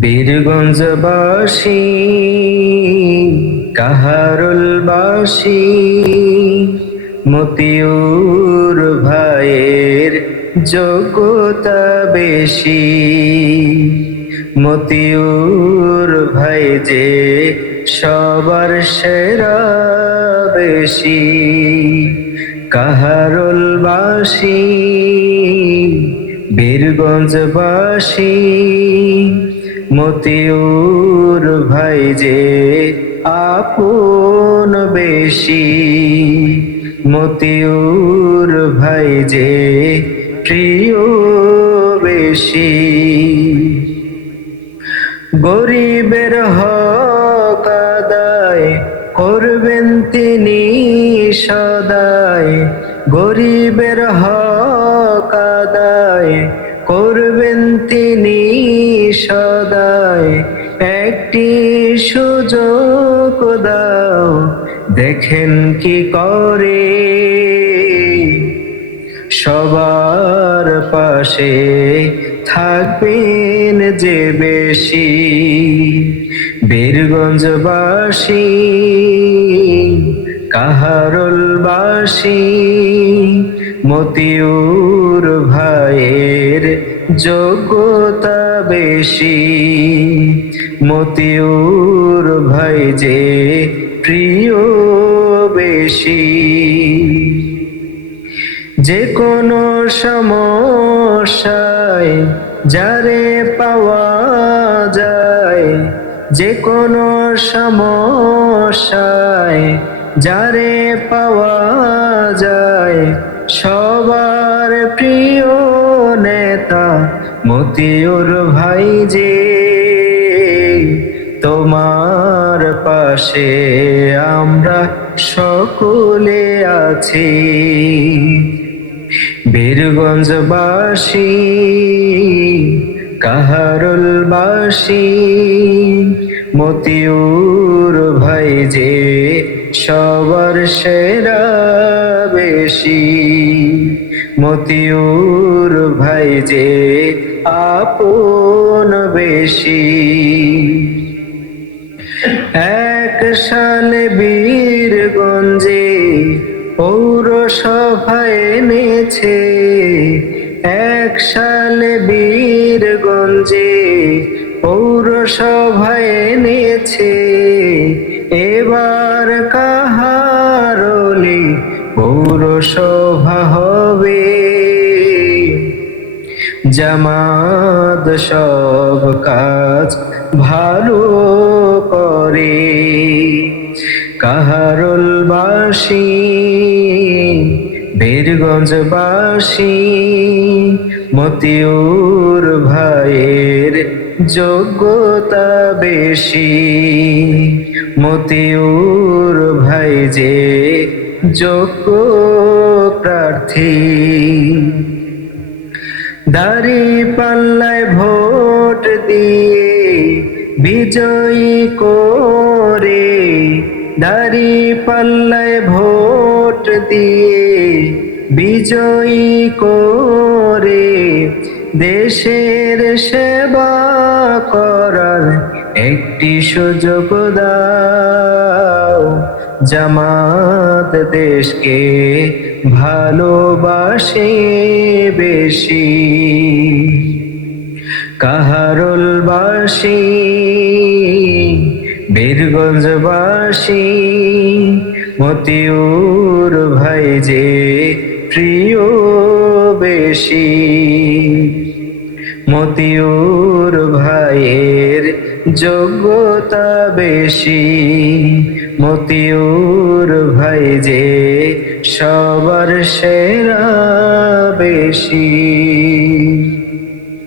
বীরগঞ্জবাসী কাহারুলবাসী মতিউর ভাইয়ের যোগ্যতা বেশি। মতিউর ভাই যে সবার সেরা বেশি। কাহারুলবাসী বীরগঞ্জবাসী মতিউর ভাই যে আপন বেশি। মতিউর ভাই যে প্রিয় বেশি। গরিবের হক আদায় করবেন তিনি সদায়। গরিবের হক আদায় করবেন তিনি সদায়। একটি সুযোগ দাও দেখেন কি করে। সবার পাশে থাকবেন যে বেশি। বীরগঞ্জবাসী কাহারুলবাসী মতিউর ভাইয়ের যোগ্যতা বেশি। মতিউর ভাই যে প্রিয় বেশি। যে কোনো সমস্যায় যারে পাওয়া যায়। যে কোনো সমস্যায় যারে পাওয়া যায়। সবার প্রিয় নেতা মতিউর ভাই যে। তোমার পাশে আমরা সকলে আছি। বীরগঞ্জবাসী কাহারুলবাসী মতিউর ভাই যে সবার সেরা বেশি। মতিউর ভাই যে আপন বেশি। এক সালে বীরগঞ্জে পৌরসভায় এনেছে। এক সালে বীরগঞ্জে পৌরসভায় এনেছে। এবার কাহারোলে পৌরসভা হবে। জামাত সব কাজ ভালো করে। কাহারুলবাসী বীরগঞ্জবাসী মতিউর ভাইয়ের যোগ্যতা বেশি। মতিউর ভাই যে যোগ্য প্রার্থী। দাঁড়িপাল্লায় ভোট দিয়ে বিজয়ী করে। দাঁড়িপাল্লায় ভোট দিয়ে বিজয়ী করে। দেশের সেবা করার একটি সুযোগ দাও। জামাত দেশকে ভালোবাসে বেশি। কাহারুলবাসী বীরগঞ্জবাসী মতিউর ভাই যে প্রিয় বেশি। মতিউর ভাইয়ের যোগ্যতা বেশি। মতিউর ভাই যে সবার সেরা বেশি।